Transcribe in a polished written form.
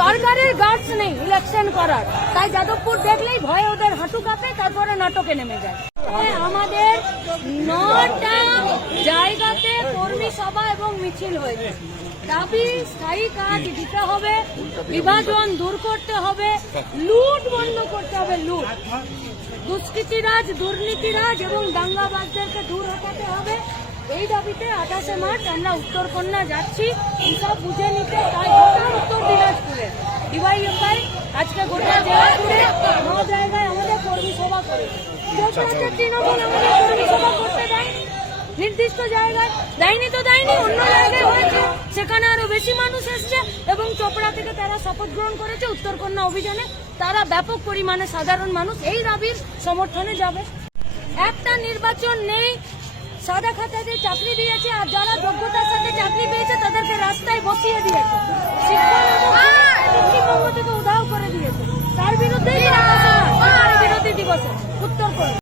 সরকারের গার্ডস নেই ইলেকশন করার, তাই যাদবপুর দেখলেই ভয়ে ওদের হাঁটু কাঁপে, তারপরে নাটকে নেমে যায়। আমাদের 9টা জায়গাতে কর্মী সভা এবং মিছিল হয়েছে। দাবি স্থায়ী কাজ দিতে হবে, বিভাজন দূর করতে হবে, লুট বন্ধ করতে হবে, লুট, দুষ্কৃতিরাজ, দুর্নীতিরাজ এবং দাঙ্গাবাজদেরকে দূর হটাতে হবে। এই দাবিতে 28শে মার্চ আমরা উত্তরকন্যা যাচ্ছি এইসব বুঝে নিতে। তাই গোটা উত্তর দিনাজপুরে ডিওয়াইএফআই আজকে গোটা জেলা জুড়ে 9 জায়গায় আমাদের কর্মী সভা করে। তৃণমূল আমাদের কর্মী সভা করতে দেয়নি, নির্দিষ্ট জায়গায় দেয়নি তো দেয়নি, অন্য জায়গায় হয়েছে, সেখানে আরো বেশি মানুষ এসছে এবং চোপড়া থেকে তারা শপথ গ্রহণ করেছে উত্তরকন্যা অভিযানে। তারা ব্যাপক পরিমাণে সাধারণ মানুষ এই দাবির সমর্থনে যাবে। একটা নির্বাচন নেই, সাদা খাতাতে চাকরি দিয়েছে, আর যারা যোগ্যতার সাথে চাকরি পেয়েছে তাদেরকে রাস্তায় বসিয়ে দিয়েছে, শিক্ষাঙ্গ থেকে উধাও করে দিয়েছে। তার বিরুদ্ধেই বিরোধী দিবসে উত্তর করে